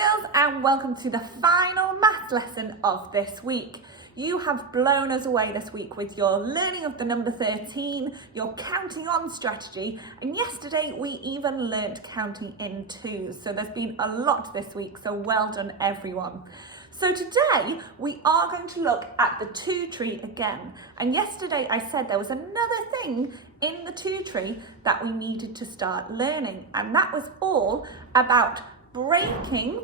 girls, and welcome to the final maths lesson of this week. You have blown us away this week with your learning of the number 13, your counting on strategy, and yesterday we even learnt counting in twos. So there's been a lot this week, so well done everyone. So today we are going to look at the two tree again. And yesterday I said there was another thing in the two tree that we needed to start learning, and that was all about breaking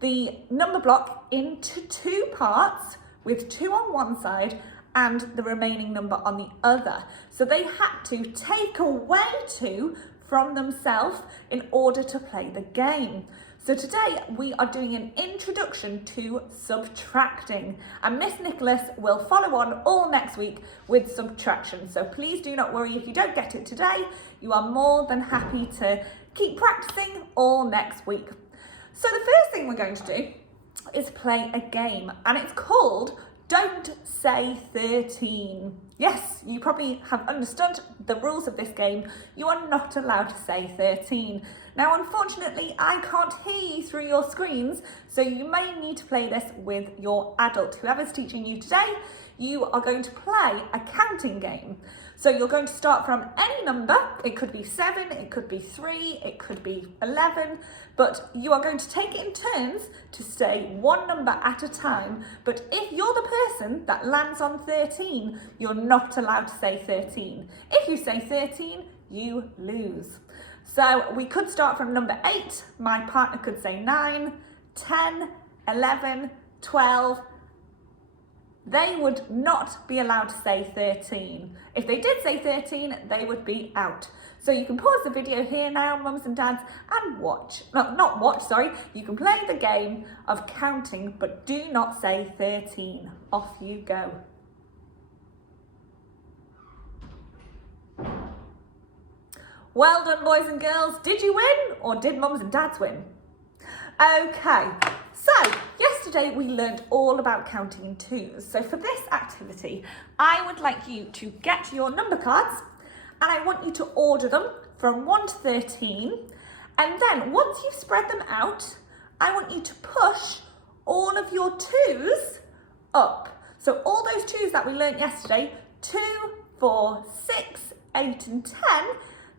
the number block into two parts with 2 on one side and the remaining number on the other. So they had to take away 2 from themselves in order to play the game. So today we are doing an introduction to subtracting, and Miss Nicholas will follow on all next week with subtraction. So please do not worry if you don't get it today. You are more than happy to keep practicing all next week. So the first thing we're going to do is play a game, and it's called Don't Say 13. Yes, you probably have understood the rules of this game. You are not allowed to say 13. Now, unfortunately, I can't hear you through your screens, so you may need to play this with your adult. Whoever's teaching you today, you are going to play a counting game. So you're going to start from any number. It could be 7, it could be 3, it could be 11, but you are going to take it in turns to say one number at a time. But if you're the person that lands on 13, you're not allowed to say 13. If you say 13, you lose. So we could start from number 8. My partner could say 9, 10, 11, 12. They would not be allowed to say 13. If they did say 13, they would be out. So you can pause the video here now, mums and dads, and watch. No, not watch, sorry. You can play the game of counting, but do not say 13. Off you go. Well done, boys and girls. Did you win, or did mums and dads win? Okay, so yesterday we learned all about counting in twos. So for this activity, I would like you to get your number cards, and I want you to order them from 1 to 13. And then once you've spread them out, I want you to push all of your twos up. So all those twos that we learned yesterday, 2, 4, 6, 8 and 10,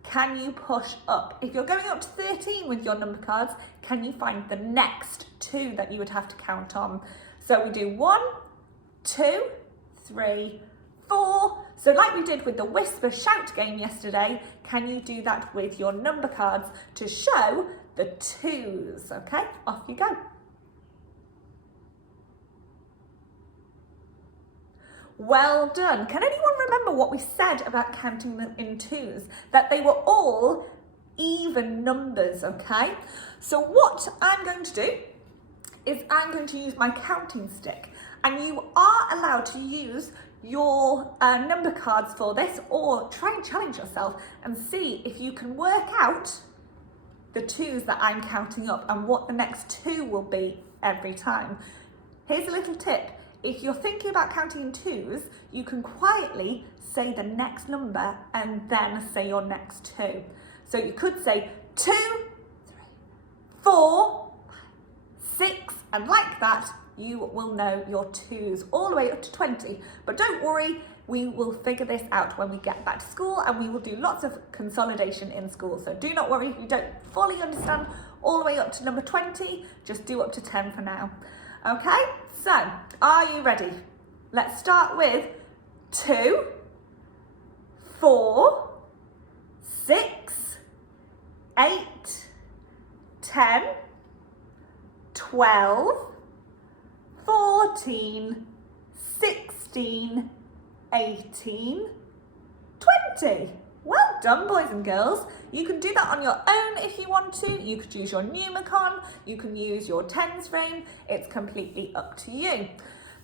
can you push up? If you're going up to 13 with your number cards, can you find the next 2 that you would have to count on? So we do 1, 2, 3, 4. So like we did with the whisper shout game yesterday, can you do that with your number cards to show the twos? Okay, off you go. Well done. Can anyone remember what we said about counting them in twos? That they were all even numbers, okay? So what I'm going to do is I'm going to use my counting stick, and you are allowed to use your number cards for this, or try and challenge yourself and see if you can work out the twos that I'm counting up and what the next 2 will be every time. Here's a little tip. If you're thinking about counting in twos, you can quietly say the next number and then say your next 2. So you could say 2, 3, 4, 6, and like that, you will know your twos all the way up to 20. But don't worry, we will figure this out when we get back to school, and we will do lots of consolidation in school. So do not worry if you don't fully understand all the way up to number 20, just do up to 10 for now. Okay, so are you ready? Let's start with 2, 4, 6, 8, 10, 12, 14, 16, 18, 20. Well done, boys and girls. You can do that on your own if you want to. You could use your Numicon, you can use your tens frame. It's completely up to you.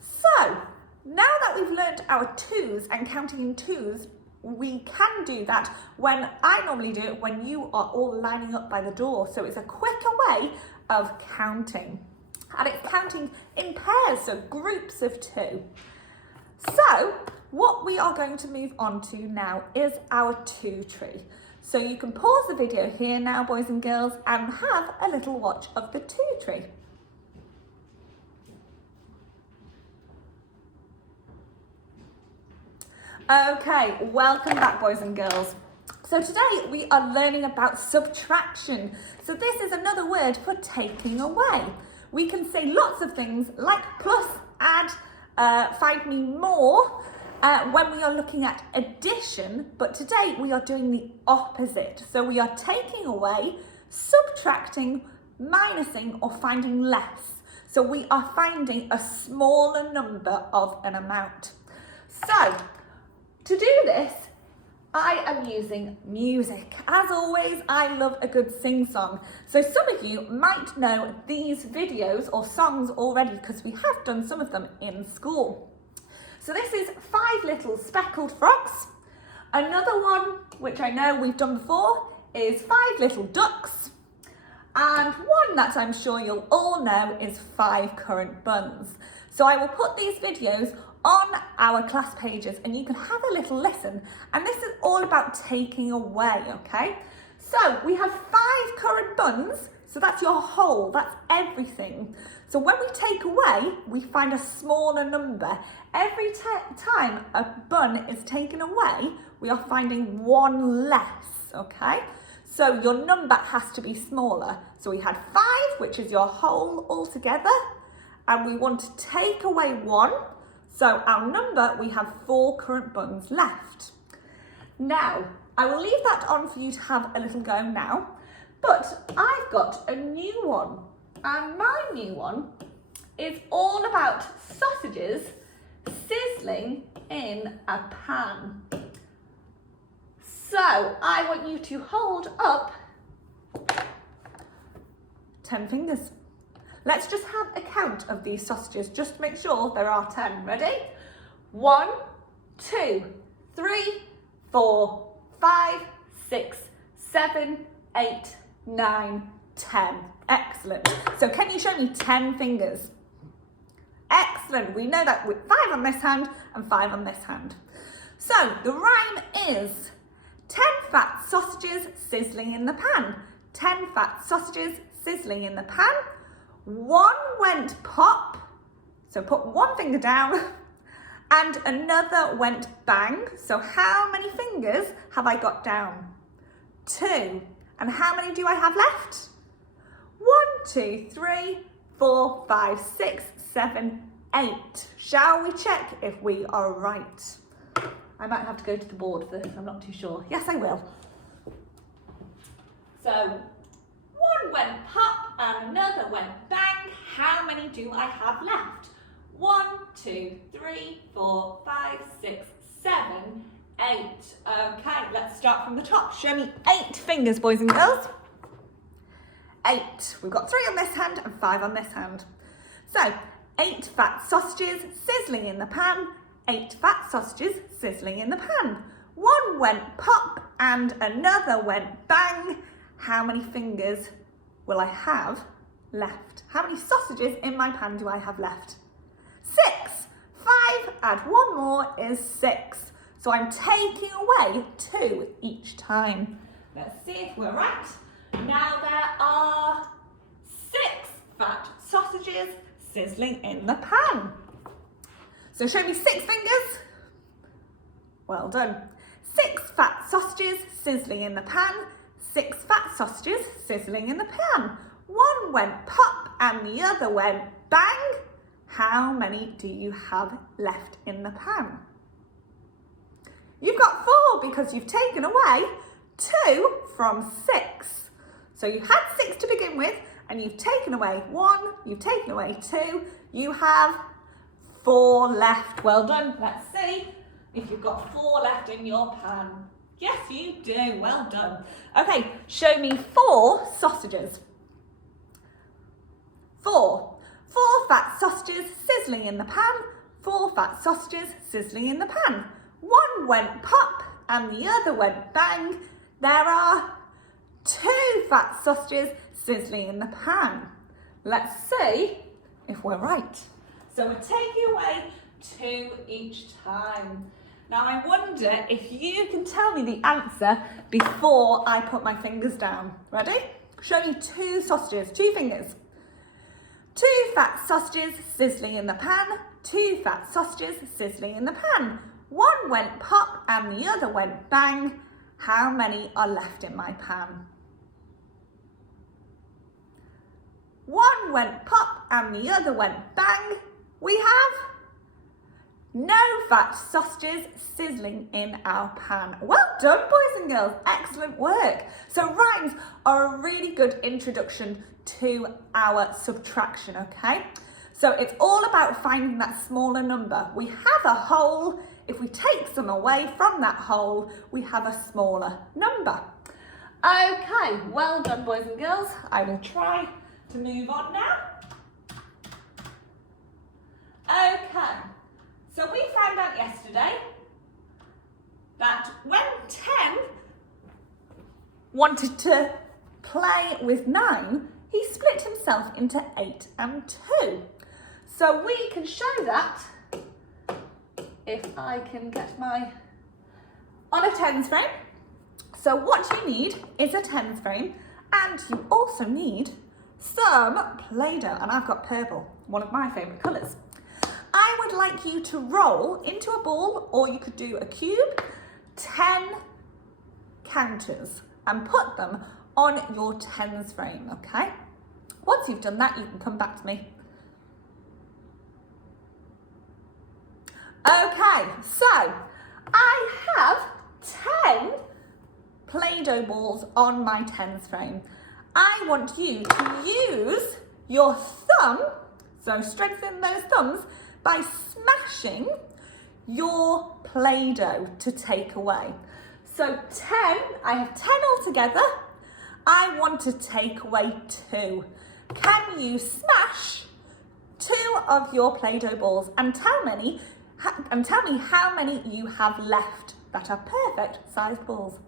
So now that we've learned our twos and counting in twos, we can do that when I normally do it when you are all lining up by the door. So it's a quicker way of counting. And it's counting in pairs, so groups of 2. So what we are going to move on to now is our 2 tree. So you can pause the video here now, boys and girls, and have a little watch of the 2 tree. Okay, welcome back, boys and girls. So today we are learning about subtraction. So this is another word for taking away. We can say lots of things like plus, add, find me more when we are looking at addition, but today we are doing the opposite. So we are taking away, subtracting, minusing, or finding less. So we are finding a smaller number of an amount. So to do this, I am using music. As always, I love a good sing-song. So some of you might know these videos or songs already because we have done some of them in school. So this is 5 Little Speckled Frogs. Another one, which I know we've done before, is 5 Little Ducks. And one that I'm sure you'll all know is 5 Currant Buns. So I will put these videos on our class pages and you can have a little listen. And this is all about taking away, okay? So we have 5 currant buns. So that's your whole, that's everything. So when we take away, we find a smaller number. Every time a bun is taken away, we are finding one less, okay? So your number has to be smaller. So we had 5, which is your whole altogether, and we want to take away 1. So our number, we have 4 currant buns left. Now, I will leave that on for you to have a little go now, but I've got a new one, and my new one is all about sausages sizzling in a pan. So I want you to hold up 10 fingers. Let's just have a count of these sausages, just to make sure there are 10. Ready? 1, 2, 3, 4, 5, 6, 7, 8, 9, 10. Excellent. So can you show me 10 fingers? Excellent. We know that with 5 on this hand and 5 on this hand. So the rhyme is 10 fat sausages sizzling in the pan. 10 fat sausages sizzling in the pan. 1 went pop, so put 1 finger down, and another went bang. So how many fingers have I got down? 2. And how many do I have left? 1, 2, 3, 4, 5, 6, 7, 8. Shall we check if we are right? I might have to go to the board for this, I'm not too sure. Yes, I will. So 1 went pop and another went bang. How many do I have left? 1, 2, 3, 4, 5, 6, 7, 8. Okay, let's start from the top. Show me 8 fingers, boys and girls. 8. We've got 3 on this hand and 5 on this hand. So 8 fat sausages sizzling in the pan. 8 fat sausages sizzling in the pan. 1 went pop and another went bang. How many fingers will I have left? How many sausages in my pan do I have left? 6. 5, add 1 more is 6. So I'm taking away 2 each time. Let's see if we're right. Now there are 6 fat sausages sizzling in the pan. So show me 6 fingers. Well done. 6 fat sausages sizzling in the pan. 6 fat sausages sizzling in the pan. 1 went pop and the other went bang. How many do you have left in the pan? You've got 4 because you've taken away 2 from 6. So you had 6 to begin with and you've taken away 1, you've taken away 2, you have 4 left. Well done. Let's see if you've got 4 left in your pan. Yes, you do. Well done. Okay, show me 4 sausages. 4. 4 fat sausages sizzling in the pan. 4 fat sausages sizzling in the pan. 1 went pop and the other went bang. There are 2 fat sausages sizzling in the pan. Let's see if we're right. So we're taking away 2 each time. Now I wonder if you can tell me the answer before I put my fingers down. Ready? Show me 2 sausages, 2 fingers. 2 fat sausages sizzling in the pan. 2 fat sausages sizzling in the pan. One went pop and the other went bang. How many are left in my pan? One went pop and the other went bang. We have no fat sausages sizzling in our pan. Well done, boys and girls. Excellent work. So rhymes are a really good introduction to our subtraction, okay? So it's all about finding that smaller number. We have a whole. If we take some away from that whole, we have a smaller number. Okay, well done, boys and girls. I will try to move on now. Okay, so we found out yesterday that when 10 wanted to play with 9, he split himself into 8 and 2. So we can show that if I can get my, on a tens frame. So what you need is a tens frame, and you also need some play-doh, and I've got purple, one of my favourite colours. I would like you to roll into a ball, or you could do a cube, 10 counters and put them on your tens frame, okay? Once you've done that, you can come back to me. Okay, so I have 10 play-doh balls on my tens frame. I want you to use your thumb, so strengthen those thumbs, by smashing your play-doh to take away. So 10, I have 10 altogether. I want to take away 2. Can you smash 2 of your play-doh balls and tell me how many you have left that are perfect sized balls?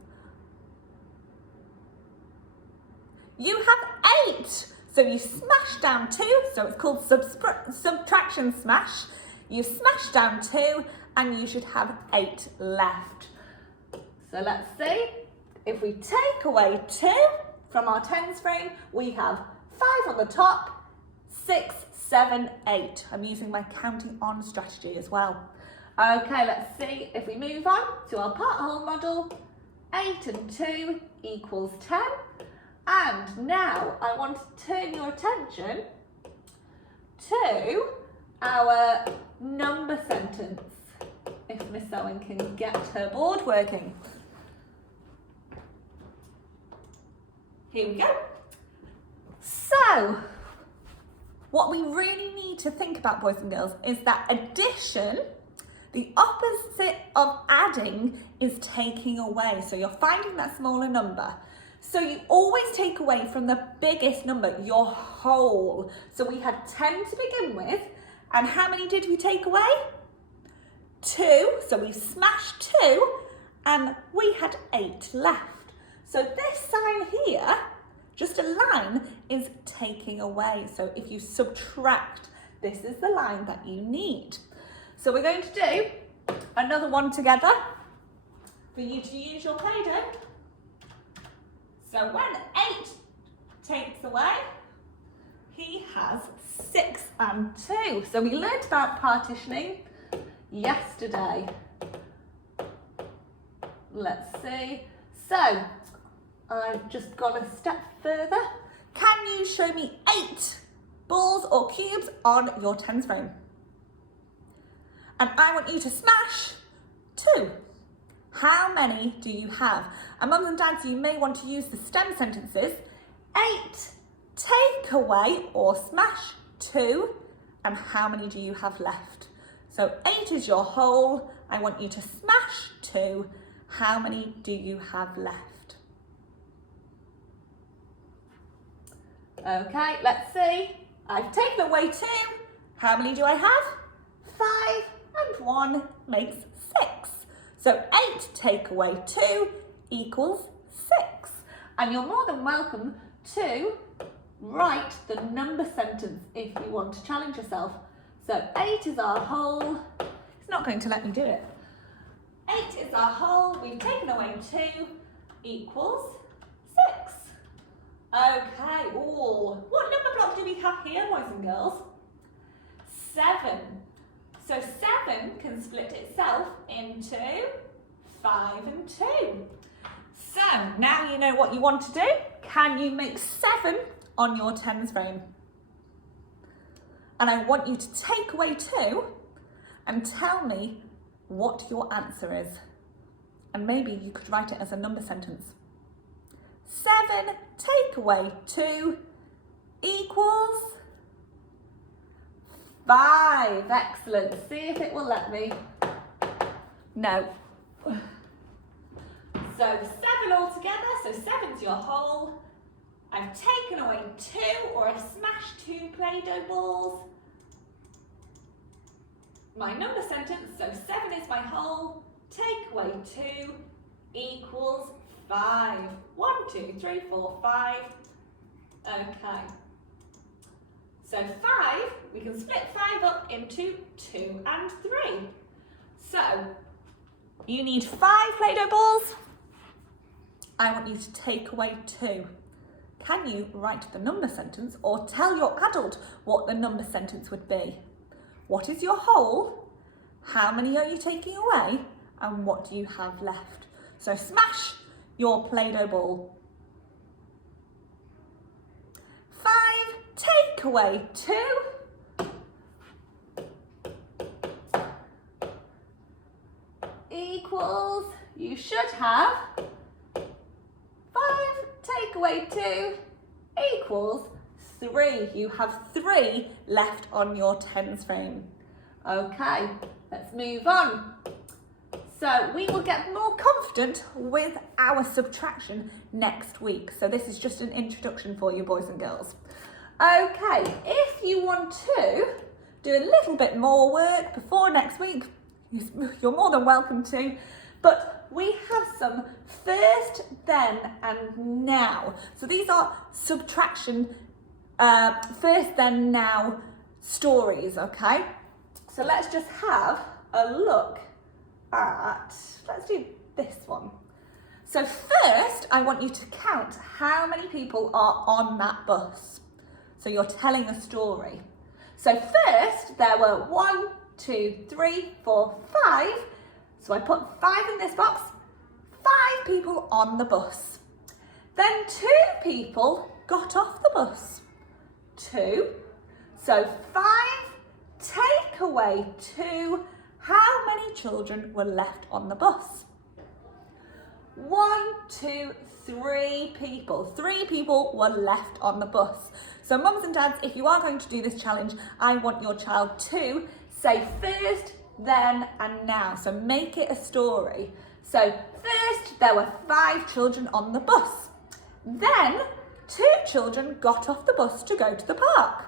You have 8. So you smash down 2, so it's called subtraction smash. You smash down 2 and you should have 8 left. So let's see. If we take away 2 from our tens frame, we have 5 on the top, 6, 7, 8. I'm using my counting on strategy as well. Okay, let's see if we move on to our part whole model. 8 and 2 equals 10. And now I want to turn your attention to our number sentence, if Miss Owen can get her board working. Here we go. So, what we really need to think about, boys and girls, is that addition, the opposite of adding, is taking away. So you're finding that smaller number. So you always take away from the biggest number, your whole. So we had 10 to begin with, and how many did we take away? 2, so we smashed 2, and we had 8 left. So this sign here, just a line, is taking away. So if you subtract, this is the line that you need. So we're going to do another one together for you to use your play-doh. So when 8 takes away, he has 6 and 2. So we learnt about partitioning yesterday. Let's see. So I've just gone a step further. Can you show me 8 balls or cubes on your tens frame? And I want you to smash 2. How many do you have? And mums and dads, you may want to use the stem sentences. 8, take away or smash 2, and how many do you have left? So 8 is your whole. I want you to smash 2. How many do you have left? Okay, let's see. I've taken away 2. How many do I have? 5 and 1 makes 6. So 8 take away 2 equals 6. And you're more than welcome to write the number sentence if you want to challenge yourself. So 8 is our whole. It's not going to let me do it. 8 is our whole. We've taken away 2 equals 6. Okay. Ooh. What number block do we have here, boys and girls? 7. So 7 can split itself into 5 and 2. So now you know what you want to do. Can you make 7 on your tens frame? And I want you to take away 2 and tell me what your answer is. And maybe you could write it as a number sentence. 7 take away 2 equals 5. Excellent. See if it will let me. No. So 7 altogether, so 7's your whole. I've taken away 2, or I've smashed 2 play-doh balls. My number sentence, so 7 is my whole, take away 2 equals 5. 1, 2, 3, 4, 5. Okay. So 5, we can split 5 up into 2 and 3. So you need 5 play-doh balls. I want you to take away 2. Can you write the number sentence or tell your adult what the number sentence would be? What is your whole? How many are you taking away? And what do you have left? So smash your play-doh ball. 5 take away 2 equals, you should have 5 take away 2 equals 3. You have 3 left on your tens frame. Okay, let's move on. So we will get more confident with our subtraction next week. So this is just an introduction for you, boys and girls. Okay, if you want to do a little bit more work before next week, you're more than welcome to. But we have some first, then and now. So these are subtraction first, then, now stories, okay? So let's just have a look at, let's do this one. So first, I want you to count how many people are on that bus. So you're telling a story. So first, there were 1, 2, 3, 4, 5. So I put 5 in this box. 5 people on the bus. Then 2 people got off the bus. 2. So 5 take away 2. How many children were left on the bus? 1, 2, 3 people. 3 people were left on the bus. So mums and dads, if you are going to do this challenge, I want your child to say first, then and now. So make it a story. So first, there were 5 children on the bus. Then 2 children got off the bus to go to the park.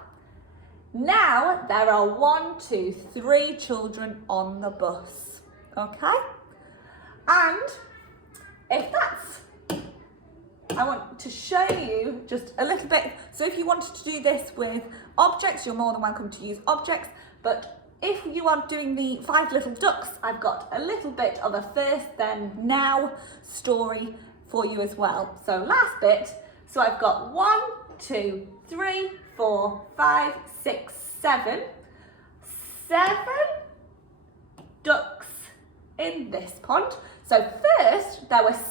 Now there are 1, 2, 3 children on the bus. Okay? And if that's, I want to show you just a little bit. So if you wanted to do this with objects, you're more than welcome to use objects. But if you are doing the 5 little ducks, I've got a little bit of a first, then, now story for you as well. So last bit, so I've got 1, 2, 3, 4, 5, 6, 7. 7 ducks in this pond. So first, there were 7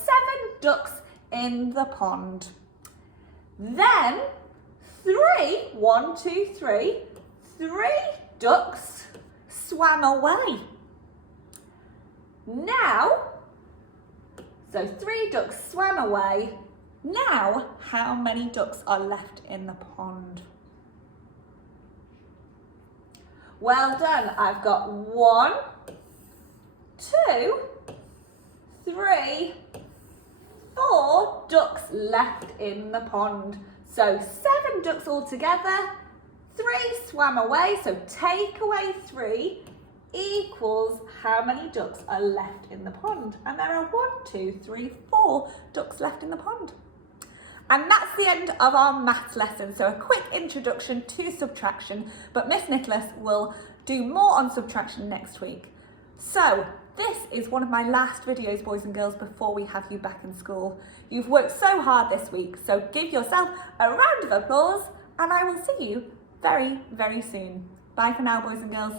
ducks in the pond. Then 1, 2, 3, 3 ducks swam away. Now, so 3 ducks swam away. Now, how many ducks are left in the pond? Well done. I've got 1, 2, 3, 4 ducks left in the pond. So 7 ducks altogether. 3 swam away, so take away 3 equals how many ducks are left in the pond. And there are 1, 2, 3, 4 ducks left in the pond. And that's the end of our maths lesson. So a quick introduction to subtraction, but Miss Nicholas will do more on subtraction next week. So this is one of my last videos, boys and girls, before we have you back in school. You've worked so hard this week, so give yourself a round of applause, and I will see you very, very soon. Bye for now, boys and girls.